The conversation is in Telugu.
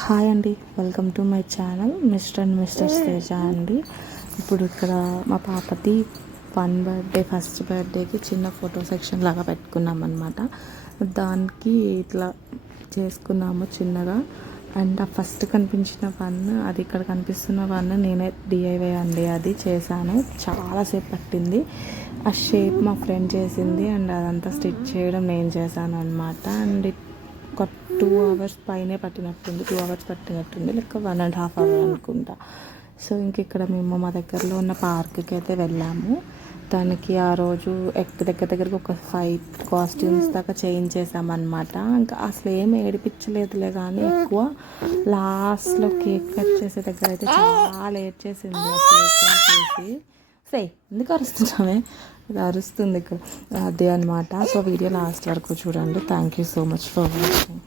హాయ్ అండి, welcome to my channel mister and misters Teja అండి. ఇప్పుడు ఇక్కడ మా పాపది ఫస్ట్ బర్త్డేకి చిన్న ఫోటో సెక్షన్ లాగా పెట్టుకున్నాం అనమాట. దానికి ఇట్లా చేసుకున్నాము చిన్నగా. అండ్ ఆ ఫస్ట్ కనిపించిన అది ఇక్కడ కనిపిస్తున్న నేనే డిఐవై అండి, అది చేశాను. చాలాసేపు పట్టింది. ఆ షేప్ మా ఫ్రెండ్ చేసింది అండ్ అదంతా స్టిచ్ చేయడం నేను చేశాను అనమాట. అండ్ ఒక 2 hours పైనే పట్టినట్టుంది, 2 hours పట్టినట్టుంది, లెక్క 1.5 hours అనుకుంటా. సో ఇంక ఇక్కడ మేము మా దగ్గరలో ఉన్న పార్క్కి అయితే వెళ్ళాము. దానికి ఆ రోజు దగ్గరికి ఒక 5 కాస్ట్యూమ్స్ దాకా చేయించేసామన్నమాట. ఇంకా అసలు ఏమి ఏడిపించలేదులే, కానీ ఎక్కువ లాస్ట్లో కేక్ కట్ చేసే దగ్గర అయితే చాలా ఏడ్చేసింది. ఆ కేక్ చేసి సే ఎందుకు అరుస్తున్నామే, అది అరుస్తుంది ఇక్కడ, అదే అనమాట. సో వీడియో లాస్ట్ వరకు చూడండి. Thank you so much for watching.